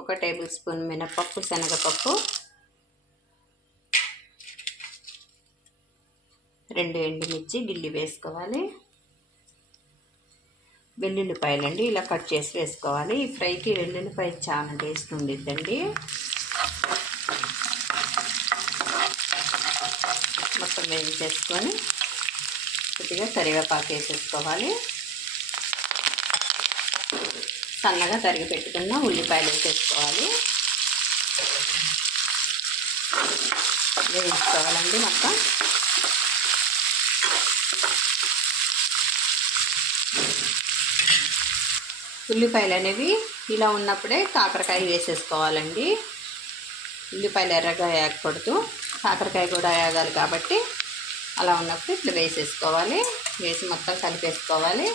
1 table spoon మినపప్పు, శనగపప్పు, 2 ఎండుమిర్చి గిల్లి వేసుకోవాలి. వెల్లుల్లిపాయలండి ఇలా కట్ చేసి వేసుకోవాలి. ఈ ఫ్రైకి వెల్లుల్లిపాయ చాలా టేస్ట్ ఉండిద్దండి. మొత్తం వేయించేసుకొని కొద్దిగా కరివేపాకు వేసేసుకోవాలి. సన్నగా తరిగి పెట్టుకున్న ఉల్లిపాయలు వేసేసుకోవాలి. వేయించుకోవాలండి మొత్తం. ఉల్లిపాయలు అనేవి ఇలా ఉన్నప్పుడే కాకరకాయ వేసేసుకోవాలండి. ఉల్లిపాయలు ఎర్రగా వేయకూడదు, కాకరకాయ కూడా వేగాలి కాబట్టి అలా ఉన్నప్పుడు ఇట్లా వేసేసుకోవాలి. వేసి మొత్తం కలిపేసుకోవాలి.